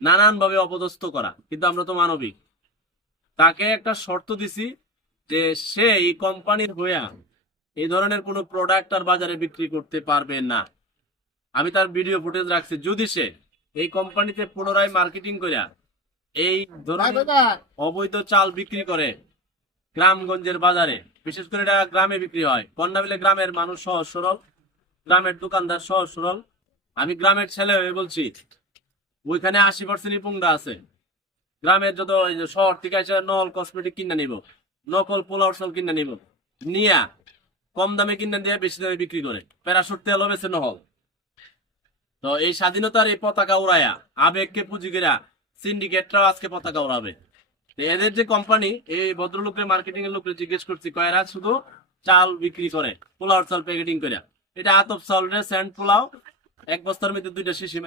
নানান ভাবে অপদস্থ করা, কিন্তু আমরা তো মানবিক। তাকে একটা শর্ত দিছি যে সে এই কোম্পানির হইয়া এই ধরনের কোনো প্রোডাক্ট আর বাজারে বিক্রি করতে পারবে না। আমি তার ভিডিও ফুটেজ রাখছি, যদি সে এই কোম্পানিতে পুনরায় মার্কেটিং করিয়া এই ধরনের অবৈধ চাল বিক্রি করে গ্রামগঞ্জের বাজারে, বিশেষ করে এটা গ্রামে বিক্রি হয়, কন্যাবিলে গ্রামের মানুষ সহজ সরল, গ্রামের দোকানদার সহজ সরল। আমি গ্রামের ছেলে হয়ে বলছি, ওইখানে 80% পুংরা আছে। গ্রামের যত এই যে শহর থেকে এসে নকল কসমেটিক কিনে নিব, নকল পোলাও চাল কিনে নিব, নিয়া কম দামে কিনে দিয়ে বেশি দামে বিক্রি করে প্যারাশুট তেলও বেছে নহল। তো এই স্বাধীনতার এই পতাকা উড়াইয়া আবেগকে পুঁজি করিয়া সিন্ডিকেটরাও আজকে পতাকা উড়াবে। তো এদের যে কোম্পানি, এই ভদ্রলোকের মার্কেটিং এর লোককে জিজ্ঞেস করছি, কয়রা শুধু চাল বিক্রি করে, পোলাও চাল প্যাকেটিং করে। এটা আতপ চাউলের স্যান্ড পোলাও, এক বস্তার মধ্যে 2টা শিশি